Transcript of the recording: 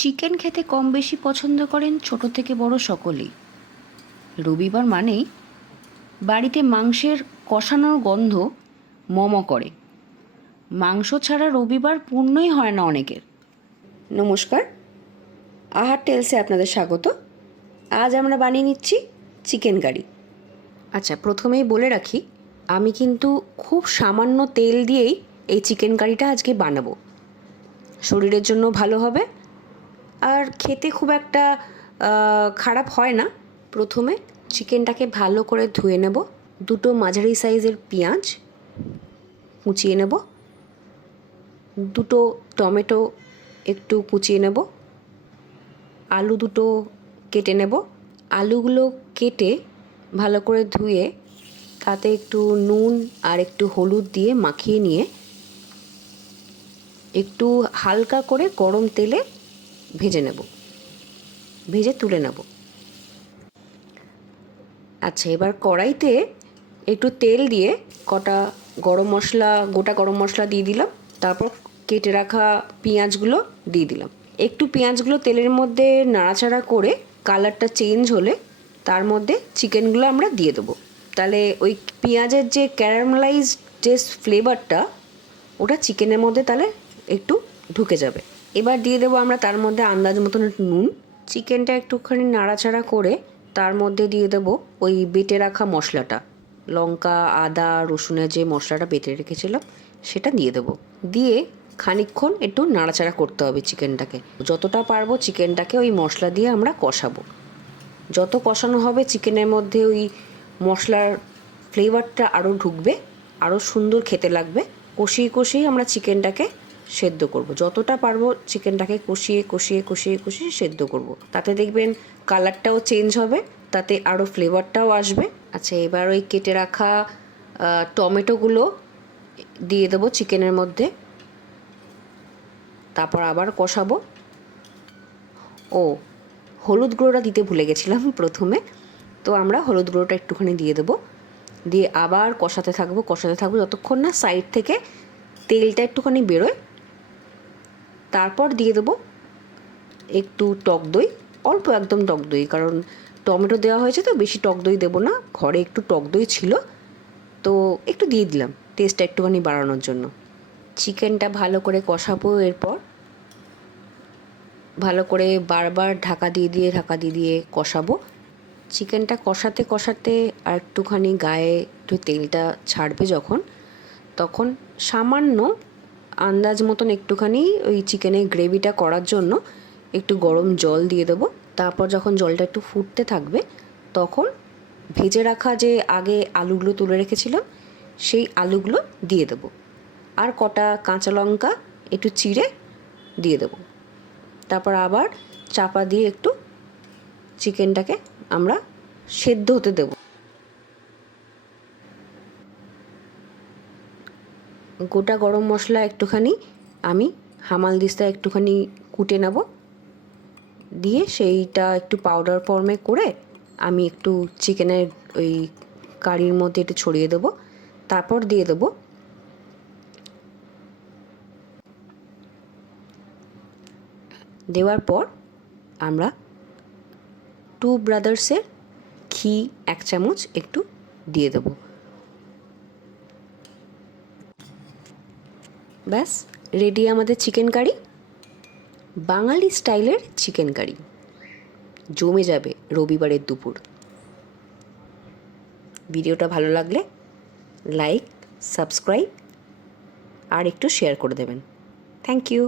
Chicken খেতে কম বেশি পছন্দ করেন ছোট থেকে বড় সকলেই। রবিবার মানেই বাড়িতে মাংসের কষানোর গন্ধ করে। মাংস ছাড়া রবিবার পূর্ণই হয় না অনেকের। নমস্কার, আহার টেলসে আপনাদের স্বাগত। আজ আমরা বানিয়ে নিচ্ছি চিকেন কারি। আচ্ছা, প্রথমেই বলে রাখি, আমি কিন্তু খুব সামান্য তেল দিয়েই এই চিকেন কারিটা আজকে বানাবো। শরীরের জন্য ভালো হবে আর খেতে খুব একটা খারাপ হয় না। প্রথমে চিকেনটাকে ভালো করে ধুয়ে নেব। দুটো মাঝারি সাইজের পেঁয়াজ কুচিয়ে নেব। দুটো টমেটো একটু কুচিয়ে নেব। আলু দুটো কেটে নেব। আলুগুলো কেটে ভালো করে ধুয়ে তাতে একটু নুন আর একটু হলুদ দিয়ে মাখিয়ে নিয়ে একটু হালকা করে গরম তেলে ভেজে নেব, ভেজে তুলে নেব। আচ্ছা, এবার কড়াইতে একটু তেল দিয়ে কটা গোটা গরম মশলা দিয়ে দিলাম। তারপর কেটে রাখা পেঁয়াজগুলো দিয়ে দিলাম। একটু পেঁয়াজগুলো তেলের মধ্যে নাড়াচাড়া করে কালারটা চেঞ্জ হলে তার মধ্যে চিকেনগুলো আমরা দিয়ে দেবো। তাহলে ওই পেঁয়াজের যে ক্যারামেলাইজড যে ফ্লেভারটা, ওটা চিকেনের মধ্যে তাহলে একটু ঢুকে যাবে। এবার দিয়ে দেবো আমরা তার মধ্যে আন্দাজ মতন একটু নুন। চিকেনটা একটুখানি নাড়াচাড়া করে তার মধ্যে দিয়ে দেবো ওই বেটে রাখা মশলাটা, লঙ্কা আদা রসুনের যে মশলাটা বেটে রেখেছিলাম সেটা দিয়ে দেবো। দিয়ে খানিকক্ষণ একটু নাড়াচাড়া করতে হবে চিকেনটাকে। যতটা পারবো চিকেনটাকে ওই মশলা দিয়ে আমরা কষাবো। যত কষানো হবে চিকেনের মধ্যে ওই মশলার ফ্লেভারটা আরও ঢুকবে, আরও সুন্দর খেতে লাগবে। কষিয়ে কষিয়ে আমরা চিকেনটাকে সেদ্ধ করব। যতটা পারবো চিকেনটাকে কষিয়ে কষিয়ে কষিয়ে কষিয়ে সেদ্ধ করব। তাতে দেখবেন কালারটাও চেঞ্জ হবে, তাতে আরও ফ্লেভারটাও আসবে। আচ্ছা, এবার ওই কেটে রাখা টমেটোগুলো দিয়ে দেবো চিকেনের মধ্যে। তারপর আবার কষাবো। ও, হলুদ গুঁড়োটা দিতে ভুলে গেছিলাম প্রথমে, তো আমরা হলুদ গুঁড়োটা একটুখানি দিয়ে দেবো। দিয়ে আবার কষাতে থাকবো যতক্ষণ না সাইড থেকে তেলটা একটুখানি বেরোয়। তারপর দিয়ে দেবো একটু টক দই, অল্প একদম টক দই, কারণ টমেটো দেওয়া হয়েছে তো বেশি টক দই দেবো না। ঘরে একটু টক দই ছিল তো একটু দিয়ে দিলাম টেস্টটা একটুখানি বাড়ানোর জন্য। চিকেনটা ভালো করে কষাবো। এরপর ভালো করে বারবার ঢাকা দিয়ে দিয়ে কষাবো। চিকেনটা কষাতে কষাতে আর একটুখানি গায়ে একটু তেলটা ছাড়বে যখন, তখন সামান্য আন্দাজ মতন একটুখানি ওই চিকেনের গ্রেভিটা করার জন্য একটু গরম জল দিয়ে দেবো। তারপর যখন জলটা একটু ফুটতে থাকবে তখন ভেজে রাখা যে আগে আলুগুলো তুলে রেখেছিলাম সেই আলুগুলো দিয়ে দেবো। আর কটা কাঁচা লঙ্কা একটু চিড়ে দিয়ে দেবো। তারপর আবার চাপা দিয়ে একটু চিকেনটাকে আমরা সেদ্ধ হতে দেব। গোটা গরম মশলা একটুখানি আমি হামাল দিস্তা একটুখানি কুটে নেব, দিয়ে সেইটা একটু পাউডার ফর্মে করে আমি একটু চিকেনের ওই কারির মধ্যে একটু ছড়িয়ে দেবো। তারপর দিয়ে দেবো দেওয়ার পর আমরা টু ব্রাদার্সের ঘি 1 চামচ একটু দিয়ে দেবো। ব্যাস রেডি আমাদের চিকেন কারি, বাঙালি স্টাইলের চিকেন কারি। জমে যাবে রবিবারের দুপুর। ভিডিওটা ভালো লাগলে লাইক, সাবস্ক্রাইব আর একটু শেয়ার করে দেবেন। Thank you.